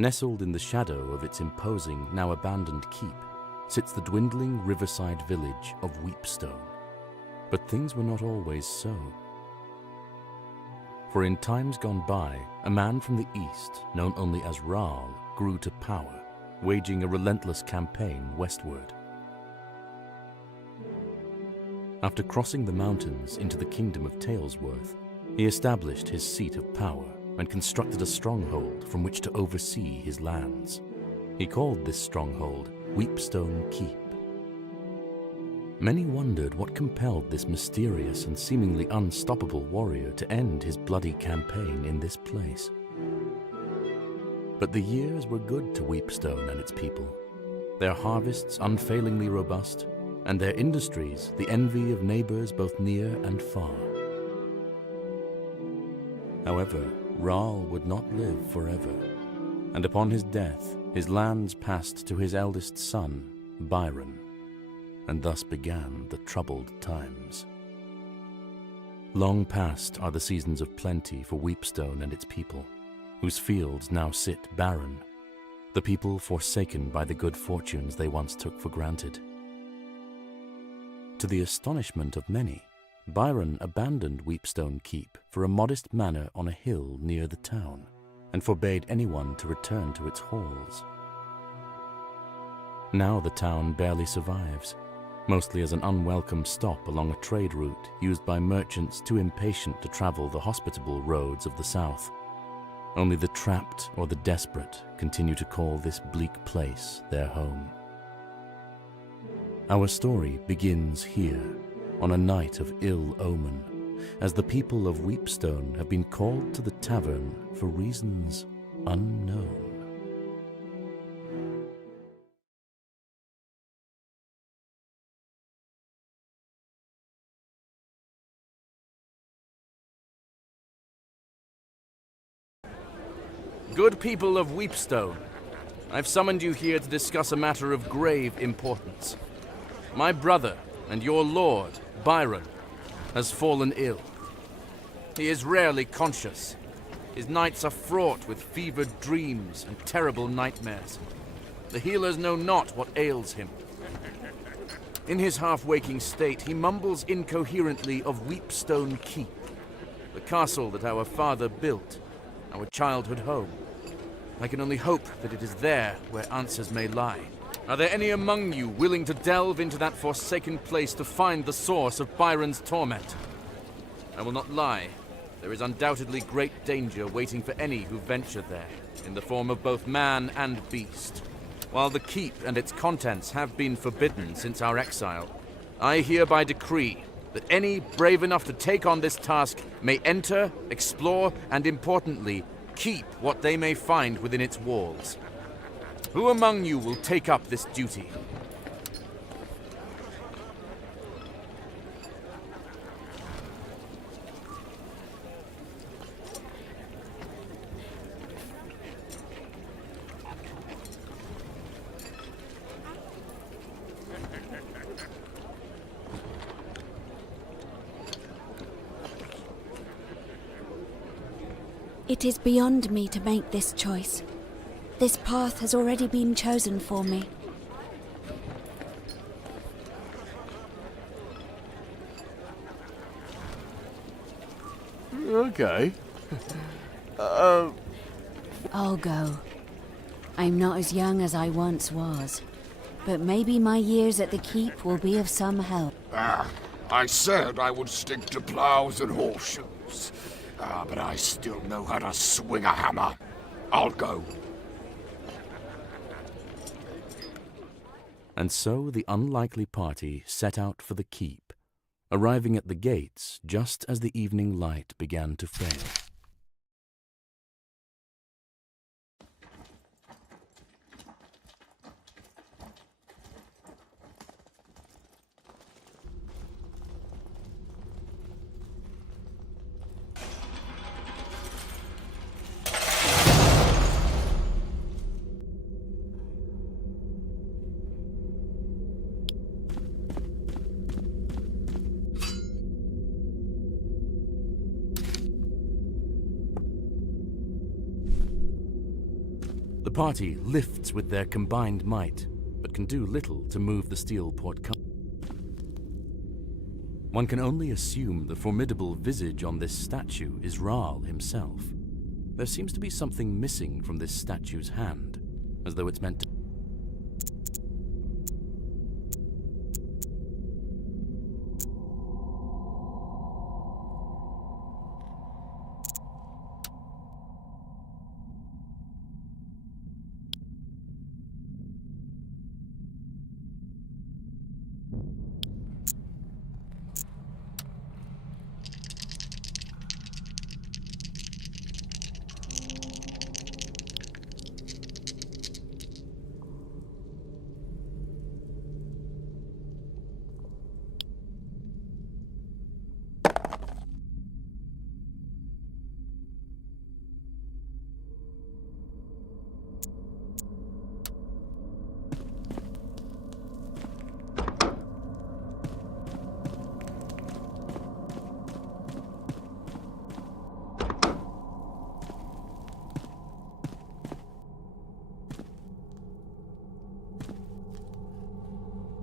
Nestled in the shadow of its imposing, now abandoned keep, sits the dwindling riverside village of Weepstone. But things were not always so. For in times gone by, a man from the east, known only as Raal, grew to power, waging a relentless campaign westward. After crossing the mountains into the kingdom of Talesworth, he established his seat of power and constructed a stronghold from which to oversee his lands. He called this stronghold Weepstone Keep. Many wondered what compelled this mysterious and seemingly unstoppable warrior to end his bloody campaign in this place. But the years were good to Weepstone and its people, their harvests unfailingly robust, and their industries the envy of neighbors both near and far. However, Raal would not live forever, and upon his death, his lands passed to his eldest son, Byron, and thus began the troubled times. Long past are the seasons of plenty for Weepstone and its people, whose fields now sit barren, the people forsaken by the good fortunes they once took for granted. To the astonishment of many, Byron abandoned Weepstone Keep for a modest manor on a hill near the town, and forbade anyone to return to its halls. Now the town barely survives, mostly as an unwelcome stop along a trade route used by merchants too impatient to travel the hospitable roads of the south. Only the trapped or the desperate continue to call this bleak place their home. Our story begins here, on a night of ill omen, as the people of Weepstone have been called to the tavern for reasons unknown. Good people of Weepstone, I've summoned you here to discuss a matter of grave importance. My brother and your lord, Byron, has fallen ill. He is rarely conscious. His nights are fraught with fevered dreams and terrible nightmares. The healers know not what ails him. In his half-waking state, he mumbles incoherently of Weepstone Keep, the castle that our father built, our childhood home. I can only hope that it is there where answers may lie. Are there any among you willing to delve into that forsaken place to find the source of Byron's torment? I will not lie. There is undoubtedly great danger waiting for any who venture there, in the form of both man and beast. While the keep and its contents have been forbidden since our exile, I hereby decree that any brave enough to take on this task may enter, explore, and importantly, keep what they may find within its walls. Who among you will take up this duty? It is beyond me to make this choice. This path has already been chosen for me. Okay. I'll go. I'm not as young as I once was, but maybe my years at the keep will be of some help. I said I would stick to plows and horseshoes. But I still know how to swing a hammer. I'll go. And so the unlikely party set out for the keep, arriving at the gates just as the evening light began to fail. The party lifts with their combined might, but can do little to move the steel portcullis. One can only assume the formidable visage on this statue is Rahl himself. There seems to be something missing from this statue's hand, as though it's meant to...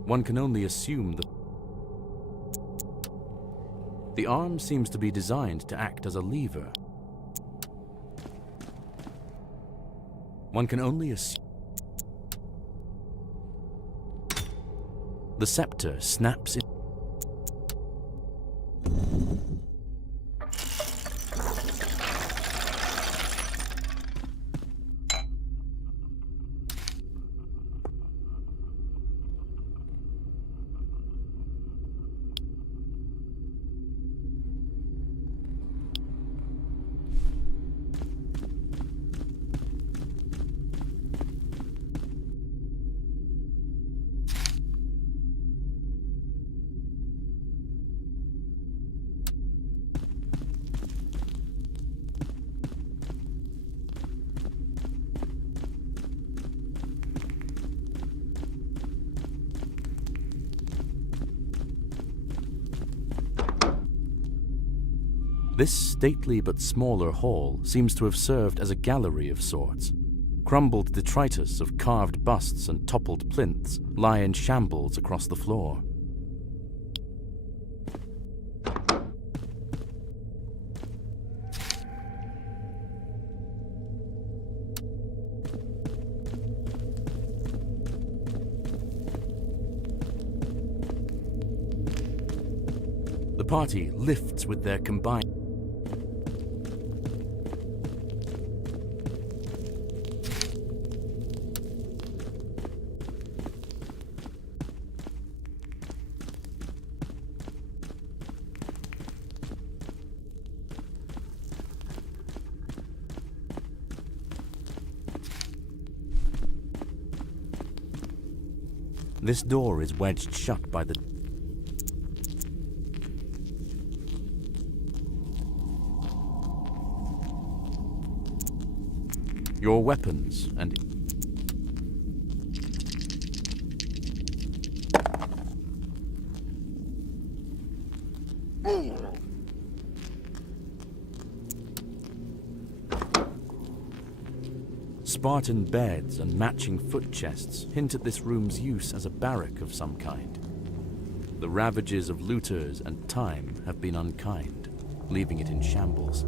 One can only assume the arm seems to be designed to act as a lever. One can only assume the scepter snaps in. This stately but smaller hall seems to have served as a gallery of sorts. Crumbled detritus of carved busts and toppled plinths lie in shambles across the floor. The party lifts with their combined... This door is wedged shut by the... Your weapons and... Spartan beds and matching foot chests hint at this room's use as a barrack of some kind. The ravages of looters and time have been unkind, leaving it in shambles.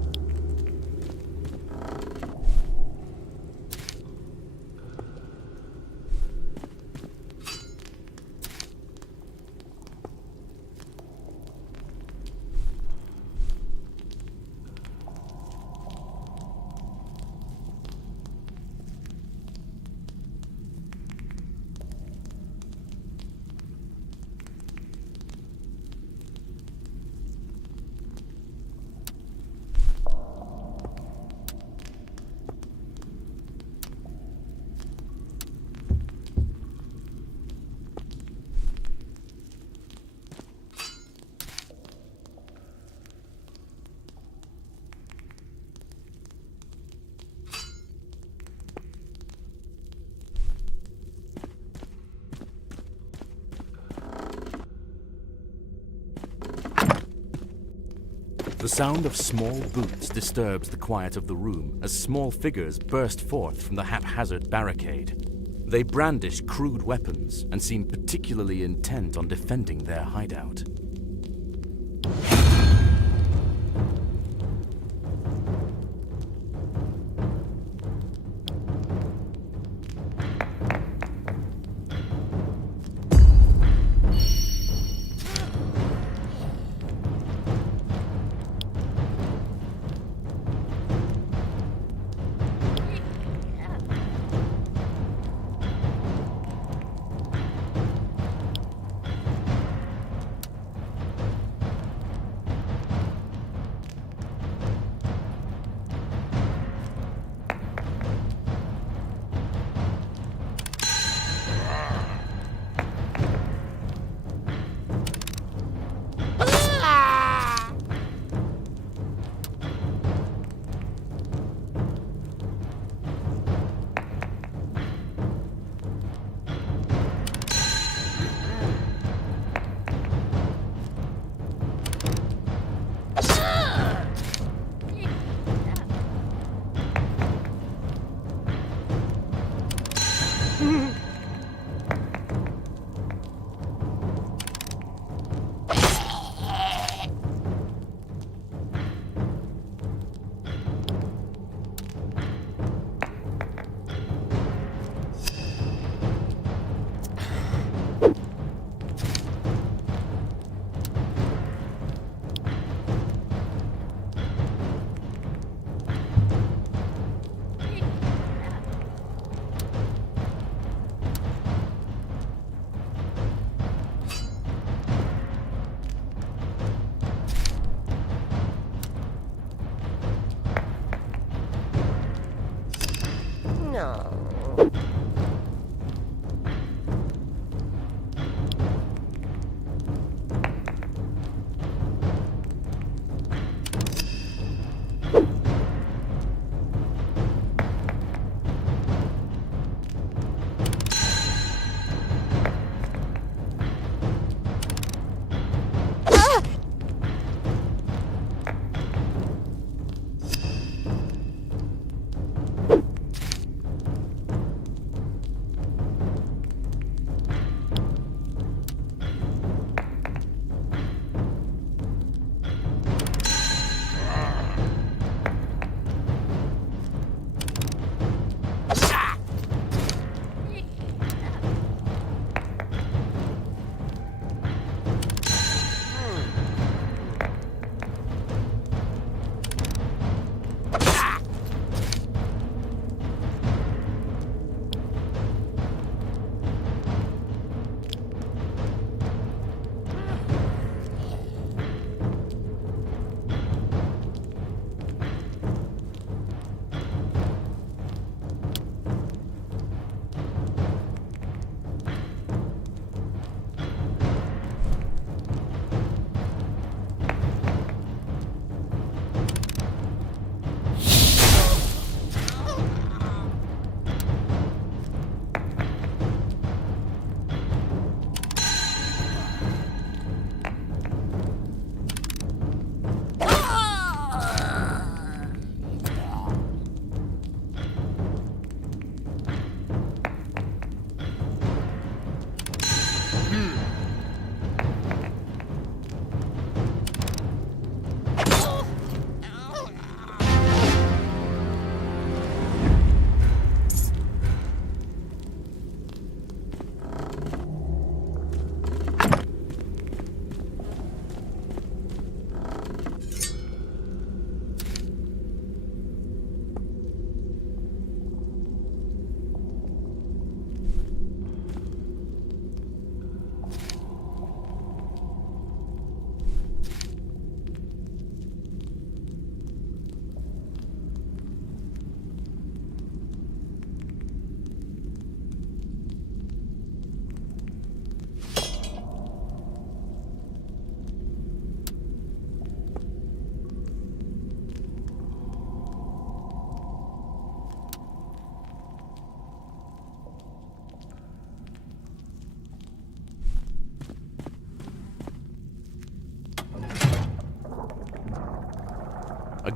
The sound of small boots disturbs the quiet of the room as small figures burst forth from the haphazard barricade. They brandish crude weapons and seem particularly intent on defending their hideout.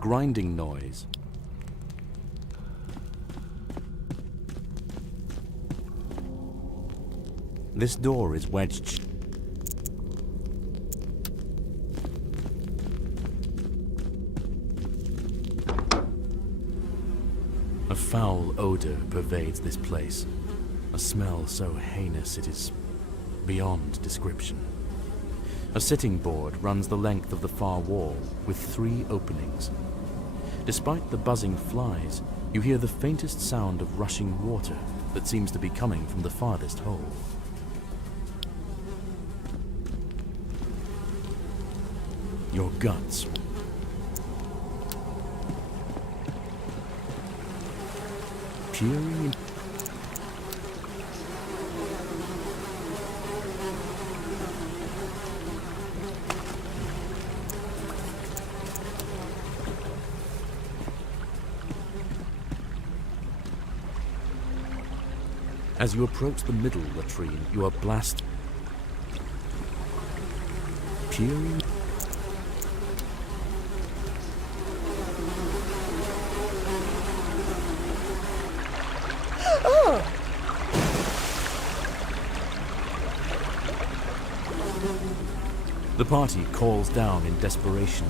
grinding noise. This door is wedged. A foul odor pervades this place, a smell so heinous it is beyond description. A sitting board runs the length of the far wall, with 3 openings. Despite the buzzing flies, you hear the faintest sound of rushing water that seems to be coming from the farthest hole. Your guts. Peering in. As you approach the middle latrine, you are blasted. Peering. The party calls down in desperation.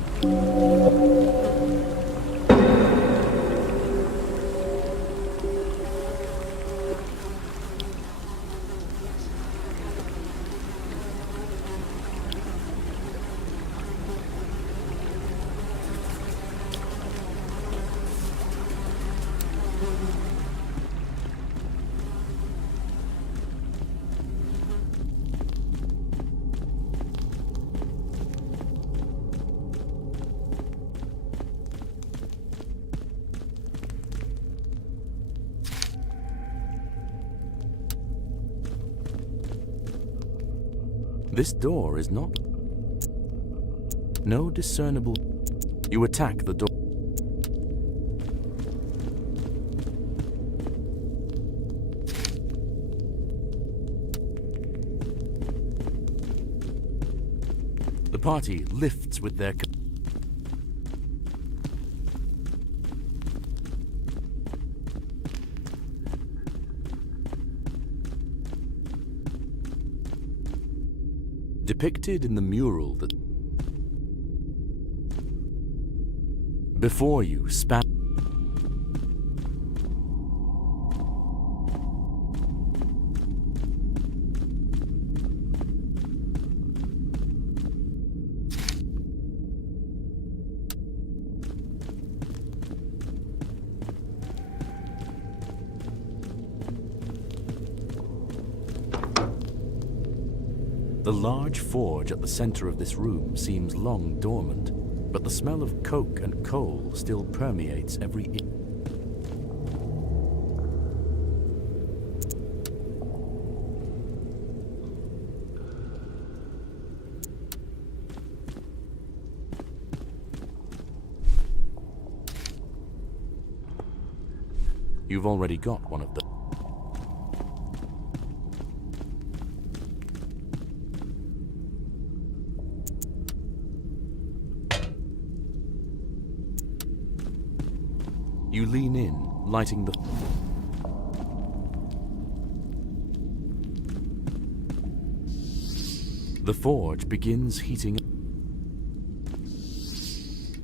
This door is not. No discernible. You attack the door. The party lifts with their. Depicted in the mural that before you span. The large forge at the center of this room seems long dormant, but the smell of coke and coal still permeates every inch. You've already got one of them. You lean in, lighting the. The forge begins heating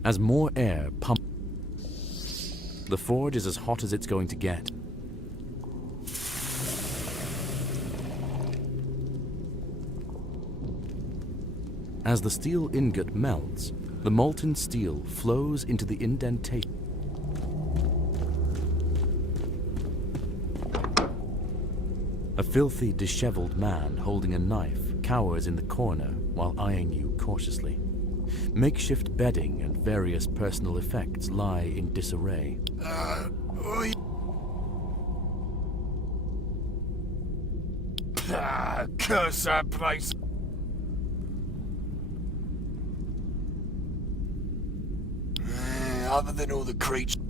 as more air pumps. The forge is as hot as it's going to get. As the steel ingot melts, the molten steel flows into the indentation. A filthy, disheveled man holding a knife cowers in the corner while eyeing you cautiously. Makeshift bedding and various personal effects lie in disarray. Curse that place! Other than all the creatures.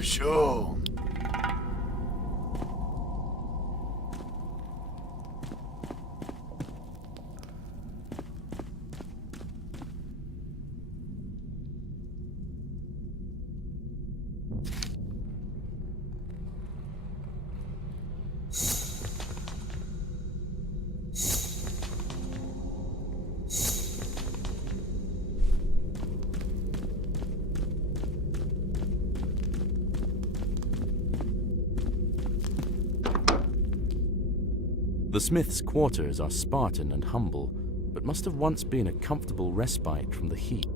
Sure. The smith's quarters are Spartan and humble, but must have once been a comfortable respite from the heat.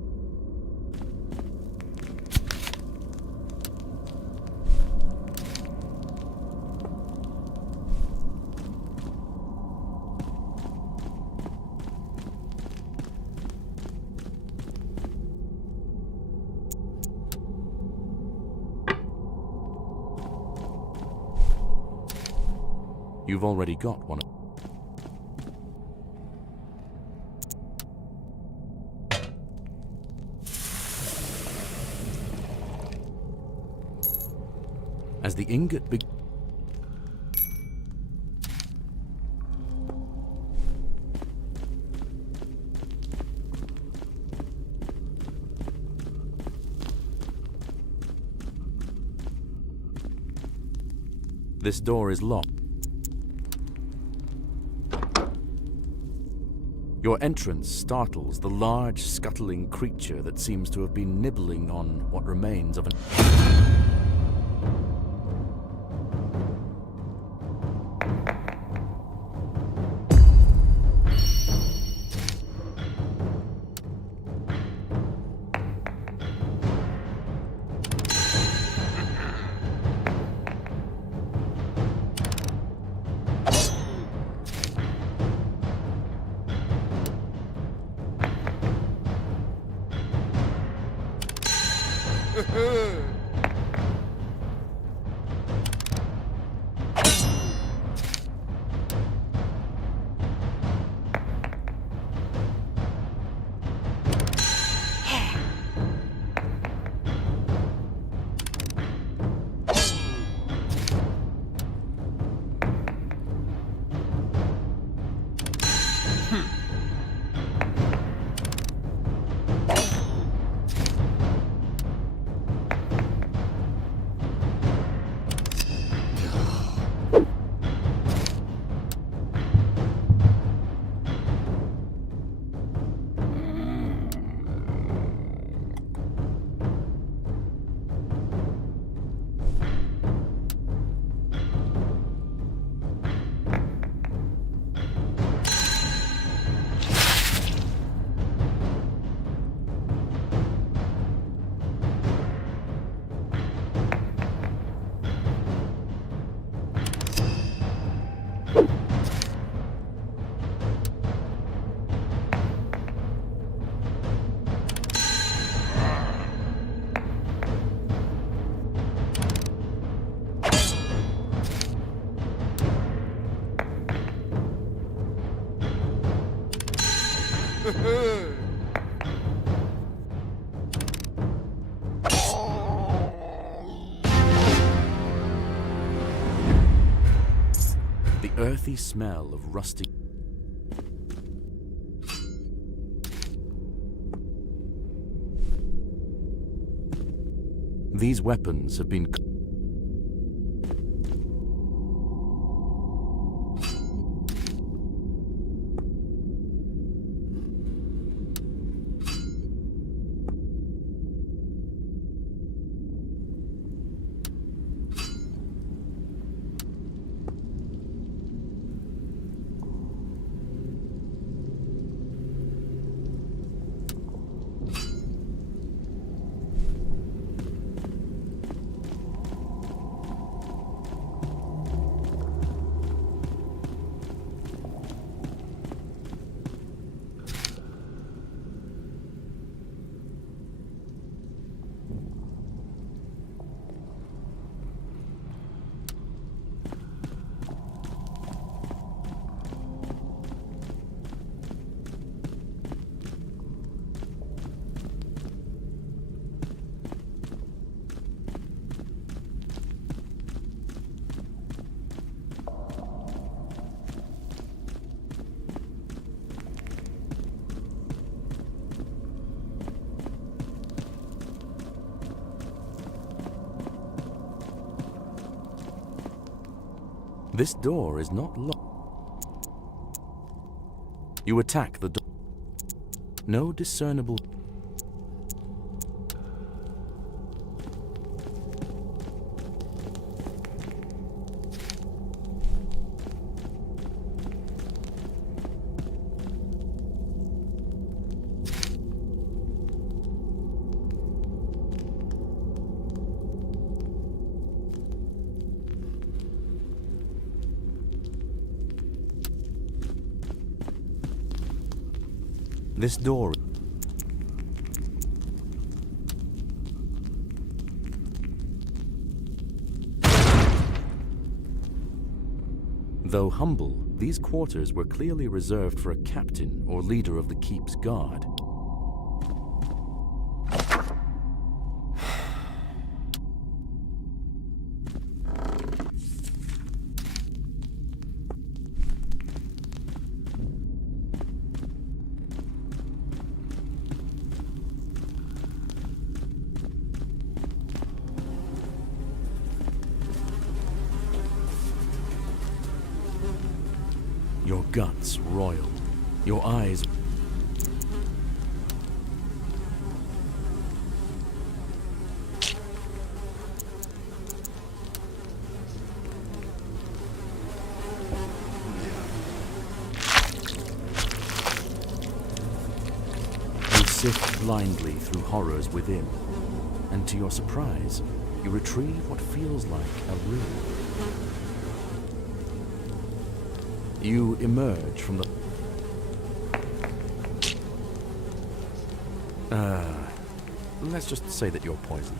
You've already got one. As the ingot This door is locked. Your entrance startles the large, scuttling creature that seems to have been nibbling on what remains of an... The earthy smell of rusty... These weapons have been... This door is not locked. You attack the door. No discernible... This door... Though humble, these quarters were clearly reserved for a captain or leader of the keep's guard. Your guts royal, your eyes... You sift blindly through horrors within, and to your surprise, you retrieve what feels like a rune. You emerge from the... let's just say that you're poisoned.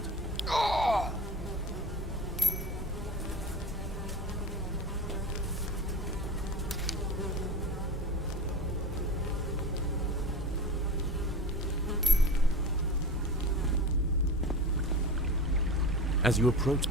As you approach...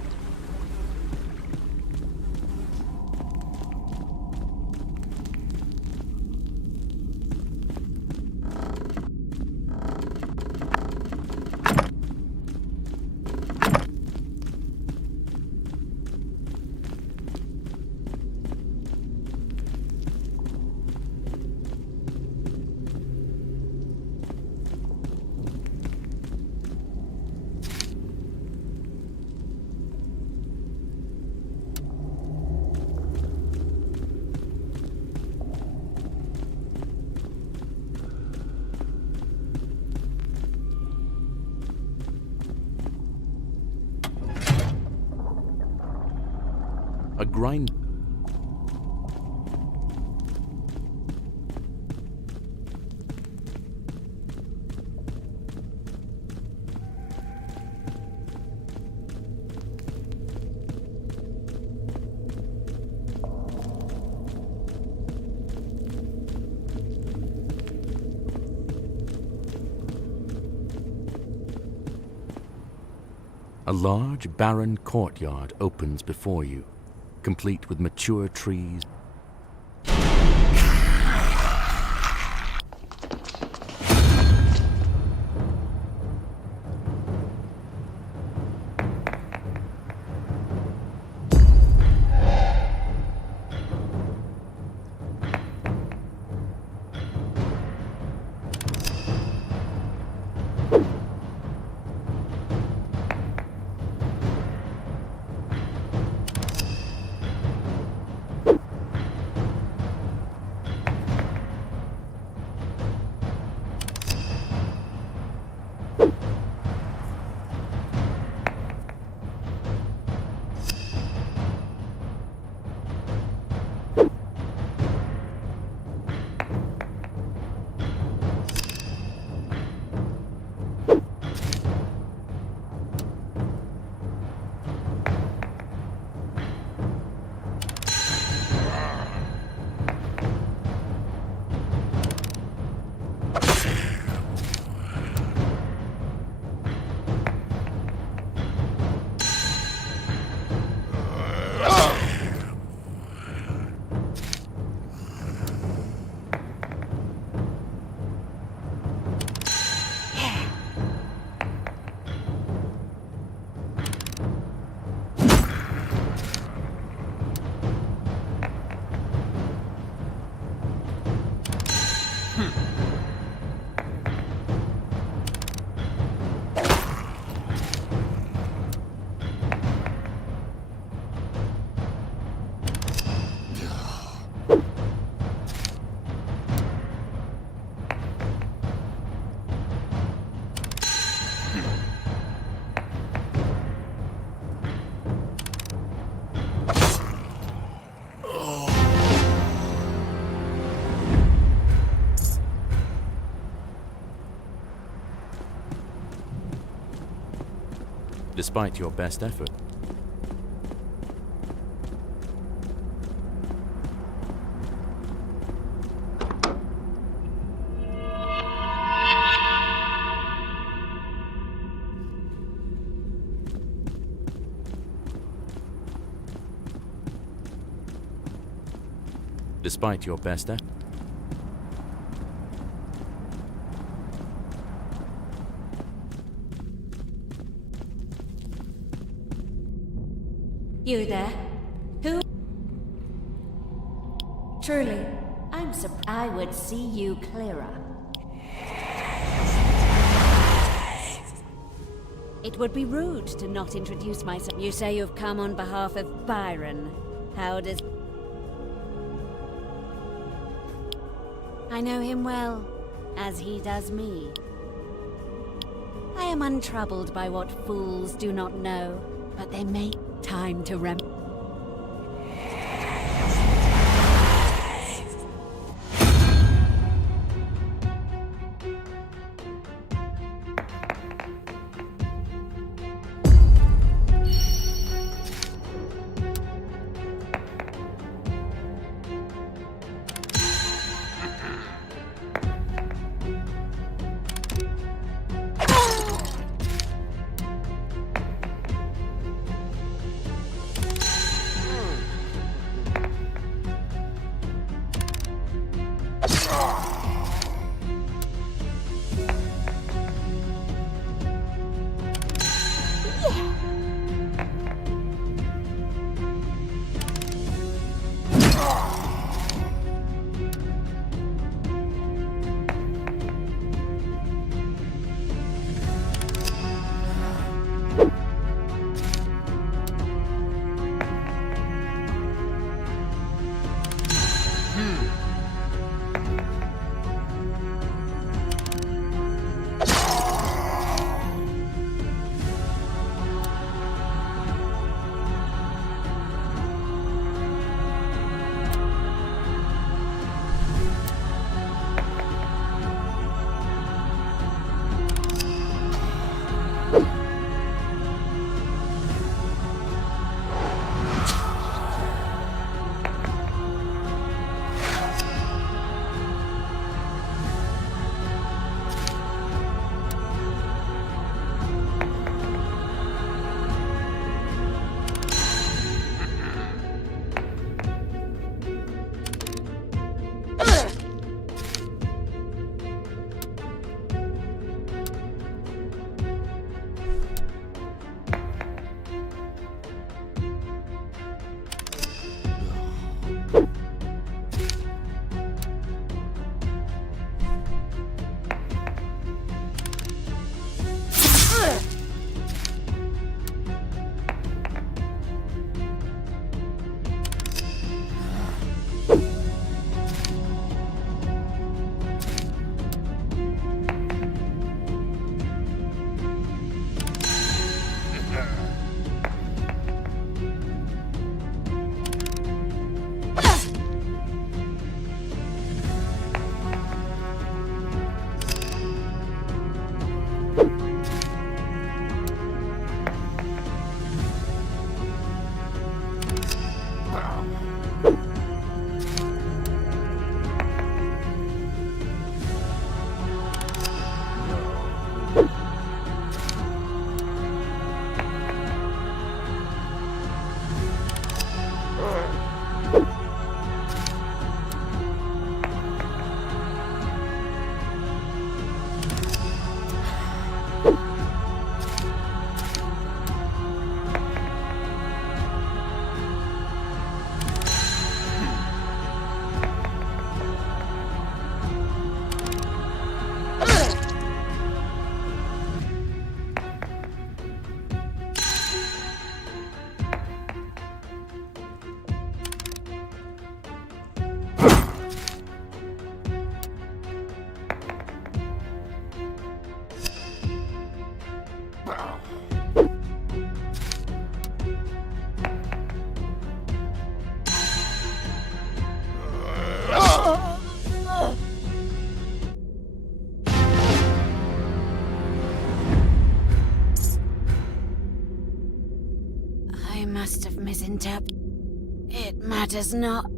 A grind... A large, barren courtyard opens before you, complete with mature trees. Despite your best effort. Despite your best effort. You there? Who? Truly, I'm surprised I would see you clearer. It would be rude to not introduce myself. You say you've come on behalf of Byron. How does... I know him well, as he does me. I am untroubled by what fools do not know, but they make time to must have misinterpreted. It matters not.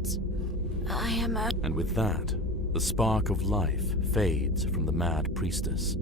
I am a... And with that, the spark of life fades from the mad priestess,